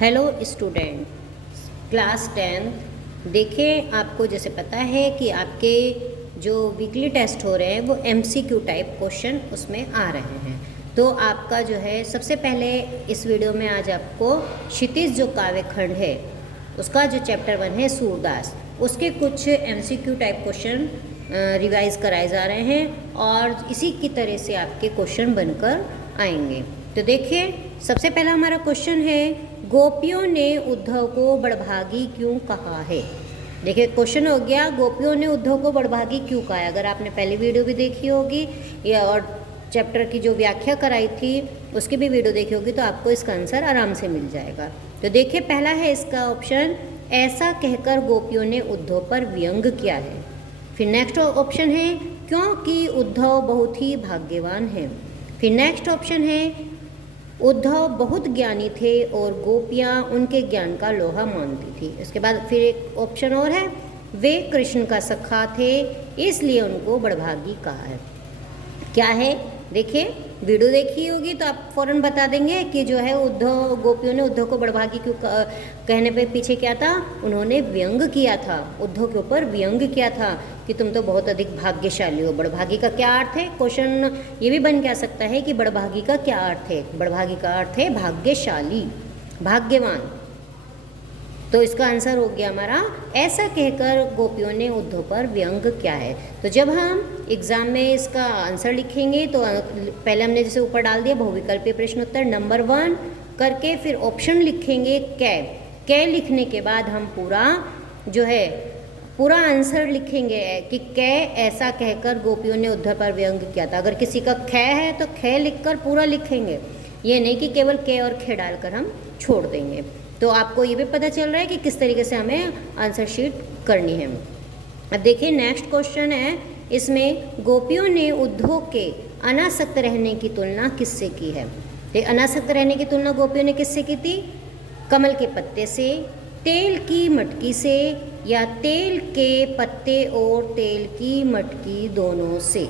Hello student, class 10। देखें, आपको जैसे पता है कि आपके जो वीकली टेस्ट हो रहे हैं वो एमसीक्यू टाइप क्वेश्चन उसमें आ रहे हैं। तो आपका जो है सबसे पहले इस वीडियो में आज आपको क्षितिज जो काव्य खंड है उसका जो चैप्टर 1 है सूरदास, उसके कुछ एमसीक्यू टाइप क्वेश्चन रिवाइज कराए जा रहे हैं और इसी की तरह से आपके क्वेश्चन बनकर आएंगे। तो देखिए, सबसे पहला हमारा क्वेश्चन है, गोपियों ने उद्धव को बड़भागी क्यों कहा है। देखिए, क्वेश्चन हो गया गोपियों ने उद्धव को बड़भागी क्यों कहा है। अगर आपने पहली वीडियो भी देखी होगी या और चैप्टर की जो व्याख्या कराई थी उसकी भी वीडियो देखी होगी तो आपको इसका आंसर आराम से मिल जाएगा। तो देखिए, पहला है इसका ऑप्शन, ऐसा कहकर गोपियों ने उद्धव पर व्यंग किया है। फिर नेक्स्ट ऑप्शन है, क्योंकि उद्धव बहुत ही भाग्यवान है। फिर नेक्स्ट ऑप्शन है, उद्धव बहुत ज्ञानी थे और गोपियाँ उनके ज्ञान का लोहा मानती थी। इसके बाद फिर एक ऑप्शन और है, वे कृष्ण का सखा थे इसलिए उनको बड़भागी कहा है। क्या है, देखिए, वीडियो देखी होगी तो आप फ़ौरन बता देंगे कि जो है उद्धव, गोपियों ने उद्धव को बड़भागी क्यों कहने पे पीछे क्या था, उन्होंने व्यंग किया था, उद्धव के ऊपर व्यंग किया था कि तुम तो बहुत अधिक भाग्यशाली हो। बड़भागी का क्या अर्थ है, क्वेश्चन ये भी बन के आ सकता है कि बड़भागी का क्या अर्थ है। बड़भागी का अर्थ है भाग्यशाली, भाग्यवान। तो इसका आंसर हो गया हमारा, ऐसा कहकर गोपियों ने उद्धव पर व्यंग किया है। तो जब हम एग्ज़ाम में इसका आंसर लिखेंगे तो पहले हमने जैसे ऊपर डाल दिया बहुविकल्पीय प्रश्न उत्तर नंबर 1 करके फिर ऑप्शन लिखेंगे कै लिखने के बाद हम पूरा जो है पूरा आंसर लिखेंगे कि कै ऐसा कहकर गोपियों ने उद्धव पर व्यंग किया था। अगर किसी का खे है तो खे लिखकर पूरा लिखेंगे, ये नहीं कि केवल कै और खे डालकर हम छोड़ देंगे। तो आपको ये भी पता चल रहा है कि किस तरीके से हमें आंसर शीट करनी है। अब देखिए, नेक्स्ट क्वेश्चन है, इसमें गोपियों ने उद्धव के अनासक्त रहने की तुलना किससे की है। तो अनासक्त रहने की तुलना गोपियों ने किससे की थी, कमल के पत्ते से, तेल की मटकी से, या तेल के पत्ते और तेल की मटकी दोनों से।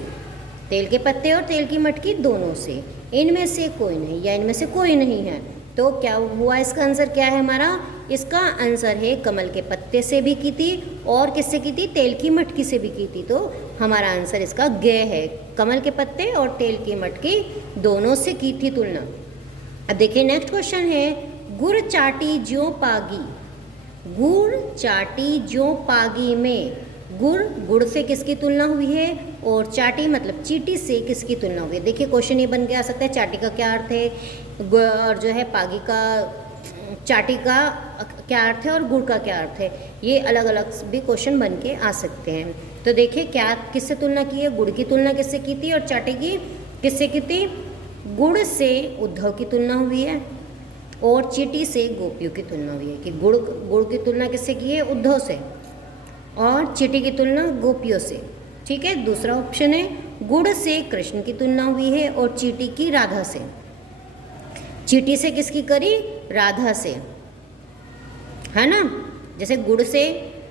तेल के पत्ते और तेल की मटकी दोनों से, इनमें से कोई नहीं या इनमें से कोई नहीं है। तो क्या हुआ, इसका आंसर क्या है हमारा, इसका आंसर है कमल के पत्ते से भी की थी और किससे की थी, तेल की मटकी से भी की थी। तो हमारा आंसर इसका ग है, कमल के पत्ते और तेल की मटकी दोनों से की थी तुलना। अब देखिए, नेक्स्ट क्वेश्चन है, गुड़ चाटी ज्यों पागी। गुड़ चाटी ज्यों पागी में गुड़ से किसकी तुलना हुई है और चाटी मतलब चीटी से किसकी तुलना हुई है। देखिए, क्वेश्चन ये बन के आ सकता है, चाटी का क्या अर्थ है और जो है पागी का, चाटी का क्या अर्थ है और गुड़ का क्या अर्थ है। ये अलग अलग भी क्वेश्चन बन के आ सकते हैं। तो देखिए, क्या किससे तुलना की है, गुड़ की तुलना किससे की थी और चाटी की किससे की थी। गुड़ से उद्धव की तुलना हुई है और चीटी से गोपियों की तुलना हुई है कि गुड़ की तुलना किससे की है, उद्धव से, और चीटी की तुलना गोपियों से। ठीक है, दूसरा ऑप्शन है, गुड़ से कृष्ण की तुलना हुई है और चीटी की राधा से। चीटी से किसकी करी, राधा से, है ना। जैसे गुड़ से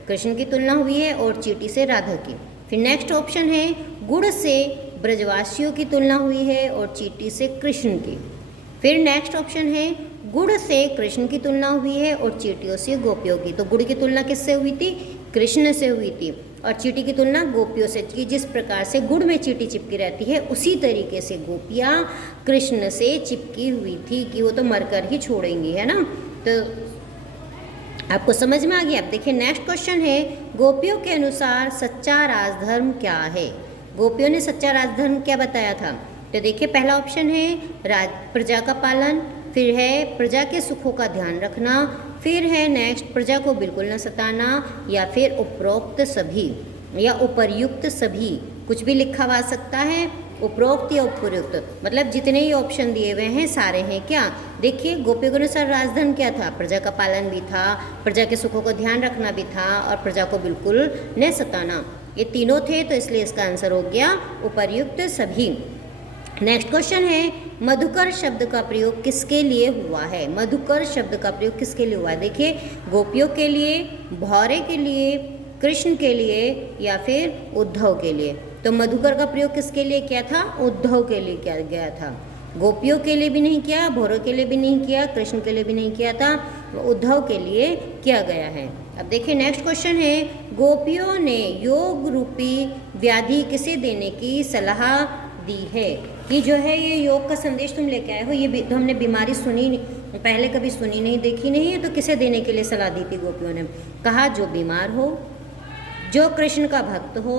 कृष्ण की तुलना हुई है और चीटी से राधा की। फिर नेक्स्ट ऑप्शन है, गुड़ से ब्रजवासियों की तुलना हुई है और चीटी से कृष्ण की। फिर नेक्स्ट ऑप्शन है, गुड़ से कृष्ण की तुलना हुई है और चीटियों से गोपियों की। तो गुड़ की तुलना किससे हुई थी, कृष्ण से हुई थी, और चीटी की तुलना गोपियों से की। जिस प्रकार से गुड़ में चीटी चिपकी रहती है उसी तरीके से गोपियाँ कृष्ण से चिपकी हुई थी कि वो तो मरकर ही छोड़ेंगी, है ना। तो आपको समझ में आ गया। अब देखिए, नेक्स्ट क्वेश्चन है, गोपियों के अनुसार सच्चा राजधर्म क्या है। गोपियों ने सच्चा राजधर्म क्या बताया था। तो देखिए, पहला ऑप्शन है प्रजा का पालन, फिर है प्रजा के सुखों का ध्यान रखना, फिर है नेक्स्ट प्रजा को बिल्कुल न सताना, या फिर उपरोक्त सभी या उपर्युक्त सभी। कुछ भी लिखा हुआ सकता है, उपरोक्त या उपर्युक्त, मतलब जितने ही ऑप्शन दिए हुए हैं सारे हैं क्या। देखिए, गोपियों के अनुसार राजधर्म क्या था, प्रजा का पालन भी था, प्रजा के सुखों को ध्यान रखना भी था और प्रजा को बिल्कुल न सताना, ये तीनों थे। तो इसलिए इसका आंसर हो गया उपर्युक्त सभी। नेक्स्ट क्वेश्चन है, मधुकर शब्द का प्रयोग किसके लिए हुआ है। मधुकर शब्द का प्रयोग किसके लिए हुआ है। देखिए, गोपियों के लिए, भौरे के लिए, कृष्ण के लिए या फिर उद्धव के लिए। तो मधुकर का प्रयोग किसके लिए किया था, उद्धव के लिए किया गया था। गोपियों के लिए भी नहीं किया, भौरों के लिए भी नहीं किया, कृष्ण के लिए भी नहीं किया था, उद्धव के लिए किया गया है। अब देखिए नेक्स्ट क्वेश्चन है, गोपियों ने योग रूपी व्याधि किसे देने की सलाह दी है? कि जो है ये योग का संदेश तुम लेके आए हो, ये तो हमने बीमारी सुनी पहले कभी सुनी नहीं, देखी नहीं है, तो किसे देने के लिए सलाह दी थी गोपियों ने? कहा जो बीमार हो, जो कृष्ण का भक्त हो,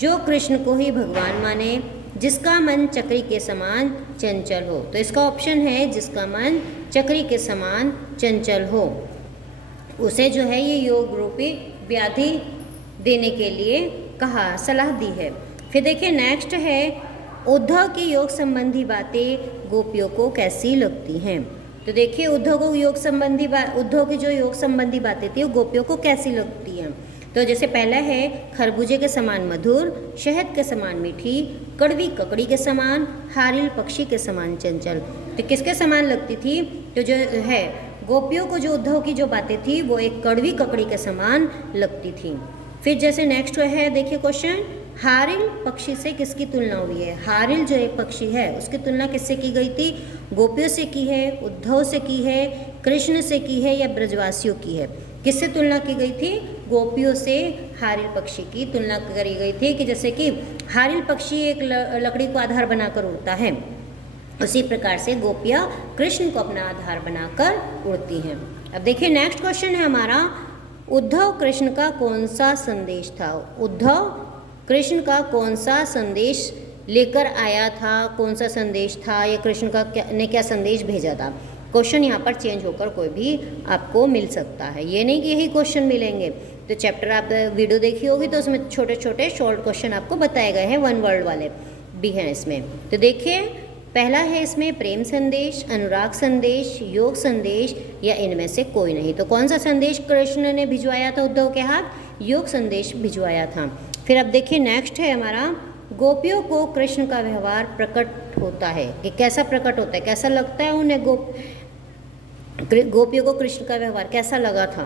जो कृष्ण को ही भगवान माने, जिसका मन चक्री के समान चंचल हो। तो इसका ऑप्शन है जिसका मन चक्री के समान चंचल हो, उसे जो है ये योग रूपी व्याधि देने के लिए कहा, सलाह दी है। फिर देखिए नेक्स्ट है, उद्धव की योग संबंधी बातें गोपियों को कैसी लगती हैं? तो देखिए उद्धव की जो योग संबंधी बातें थी वो गोपियों को कैसी लगती हैं? तो जैसे पहला है, खरबूजे के समान मधुर, शहद के समान मीठी, कड़वी ककड़ी के समान, हारिल पक्षी के समान चंचल। तो किसके समान लगती थी? तो जो है गोपियों को जो उद्धव की जो बातें थी वो एक कड़वी ककड़ी के समान लगती थी। फिर जैसे नेक्स्ट है, देखिए क्वेश्चन, हारिल पक्षी से किसकी तुलना हुई है? हारिल जो एक पक्षी है उसकी तुलना किससे की गई थी? गोपियों से की है, उद्धव से की है, कृष्ण से की है या ब्रजवासियों की है? किससे तुलना की गई थी? गोपियों से हारिल पक्षी की तुलना करी गई थी कि जैसे कि हारिल पक्षी एक लकड़ी को आधार बनाकर उड़ता है, उसी प्रकार से गोपियाँ कृष्ण को अपना आधार बनाकर उड़ती हैं। अब देखिए नेक्स्ट क्वेश्चन है हमारा, उद्धव कृष्ण का कौन सा संदेश था? उद्धव कृष्ण का कौन सा संदेश लेकर आया था? कौन सा संदेश था या कृष्ण का ने क्या संदेश भेजा था? क्वेश्चन यहाँ पर चेंज होकर कोई भी आपको मिल सकता है, ये नहीं कि यही क्वेश्चन मिलेंगे। तो चैप्टर आप वीडियो देखी होगी तो उसमें छोटे छोटे शॉर्ट क्वेश्चन आपको बताए गए हैं, वन वर्ड वाले भी हैं इसमें। तो देखिए पहला है इसमें प्रेम संदेश, अनुराग संदेश, योग संदेश या इनमें से कोई नहीं। तो कौन सा संदेश कृष्ण ने भिजवाया था उद्धव के हाथ? योग संदेश भिजवाया था। फिर अब देखिए नेक्स्ट है हमारा, गोपियों को कृष्ण का व्यवहार प्रकट होता है कि कैसा प्रकट होता है, कैसा लगता है उन्हें गोपियों को कृष्ण का व्यवहार कैसा लगा था?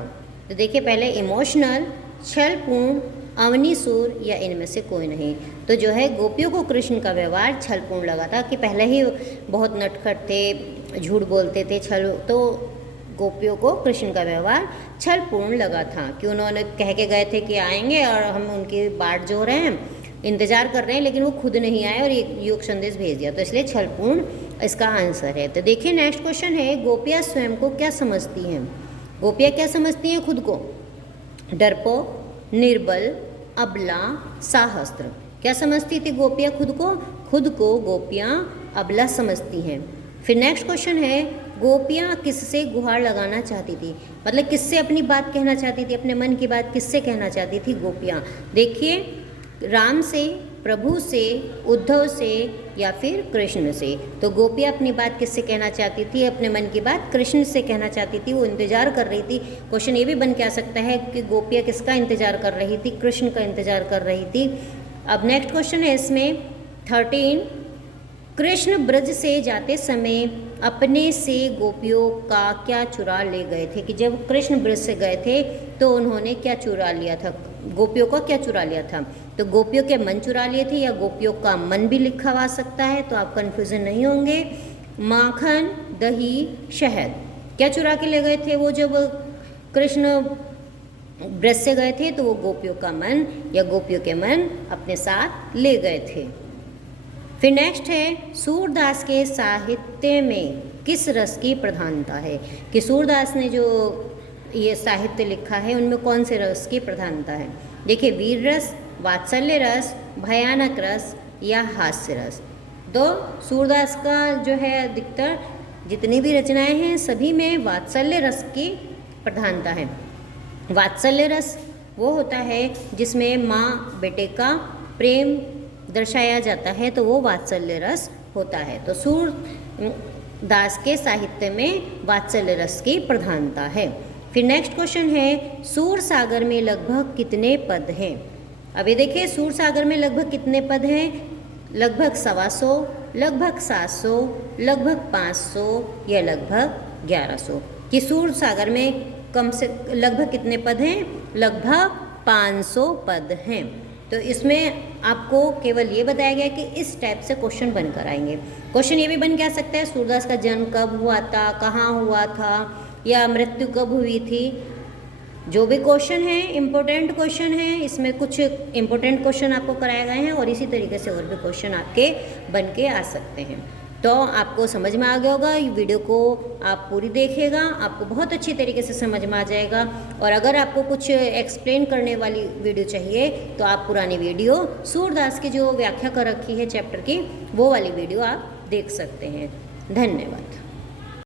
तो देखिए पहले इमोशनल, छलपूर्ण, अवनीसुर या इनमें से कोई नहीं। तो जो है गोपियों को कृष्ण का व्यवहार छलपूर्ण लगा था कि पहले ही बहुत नटखट थे, झूठ बोलते थे, छल, तो गोपियों को कृष्ण का व्यवहार छलपूर्ण लगा था कि उन्होंने कह के गए थे कि आएंगे और हम उनकी बाट जो रहे हैं, इंतजार कर रहे हैं, लेकिन वो खुद नहीं आए और एक योग संदेश भेज दिया, तो इसलिए छलपूर्ण इसका आंसर है। तो देखिए नेक्स्ट क्वेश्चन है, गोपियाँ स्वयं को क्या समझती हैं? गोपियाँ क्या समझती हैं खुद को? डरपोक, निर्बल, अबला, साहस्त्र। क्या समझती थी गोपियाँ खुद को? खुद को गोपियाँ अबला समझती हैं। फिर नेक्स्ट क्वेश्चन है, गोपियाँ किससे गुहार लगाना चाहती थी? मतलब किससे अपनी बात कहना चाहती थी, अपने मन की बात किससे कहना चाहती थी गोपियाँ? देखिए राम से, प्रभु से, उद्धव से या फिर कृष्ण से। तो गोपियाँ अपनी बात किससे कहना चाहती थी? अपने मन की बात कृष्ण से कहना चाहती थी, वो इंतजार कर रही थी। क्वेश्चन ये भी बन के आ सकता है कि गोपियाँ किसका इंतजार कर रही थी? कृष्ण का इंतजार कर रही थी। अब नेक्स्ट क्वेश्चन है इसमें 13, कृष्ण ब्रज से जाते समय अपने से गोपियों का क्या चुरा ले गए थे? कि जब कृष्ण ब्रज से गए थे तो उन्होंने क्या चुरा लिया था? गोपियों का क्या चुरा लिया था? तो गोपियों के मन चुरा लिए थे या गोपियों का मन भी लिखा हुआ सकता है, तो आप कन्फ्यूजन नहीं होंगे। माखन, दही, शहद, क्या चुरा के ले गए थे वो जब कृष्ण ब्रज से गए थे? तो वो गोपियों का मन या गोपियों के मन अपने साथ ले गए थे। फिर नेक्स्ट है, सूरदास के साहित्य में किस रस की प्रधानता है? कि सूरदास ने जो ये साहित्य लिखा है उनमें कौन से रस की प्रधानता है? देखिए वीर रस, वात्सल्य रस, भयानक रस या हास्य रस। तो सूरदास का जो है अधिकतर जितनी भी रचनाएं हैं सभी में वात्सल्य रस की प्रधानता है। वात्सल्य रस वो होता है जिसमें माँ बेटे का प्रेम दर्शाया जाता है, तो वो वात्सल्य रस होता है। तो सूरदास के साहित्य में वात्सल्य रस की प्रधानता है। फिर नेक्स्ट क्वेश्चन है, सूर सागर में लगभग कितने पद हैं? अभी देखिए सूर सागर में लगभग कितने पद हैं? लगभग 125, लगभग 700, लगभग 500 या लगभग 1100। कि सूर सागर में कम से लगभग कितने पद हैं? लगभग 500 पद हैं। तो इसमें आपको केवल ये बताया गया कि इस टाइप से क्वेश्चन बनकर आएंगे। क्वेश्चन ये भी बन के आ सकता है, सूरदास का जन्म कब हुआ था, कहाँ हुआ था, या मृत्यु कब हुई थी। जो भी क्वेश्चन है इम्पोर्टेंट क्वेश्चन है, इसमें कुछ इम्पोर्टेंट क्वेश्चन आपको कराए गए हैं और इसी तरीके से और भी क्वेश्चन आपके बन के आ सकते हैं। तो आपको समझ में आ गया होगा, ये वीडियो को आप पूरी देखिएगा, आपको बहुत अच्छी तरीके से समझ में आ जाएगा। और अगर आपको कुछ एक्सप्लेन करने वाली वीडियो चाहिए तो आप पुरानी वीडियो सूरदास की जो व्याख्या कर रखी है चैप्टर की, वो वाली वीडियो आप देख सकते हैं। धन्यवाद।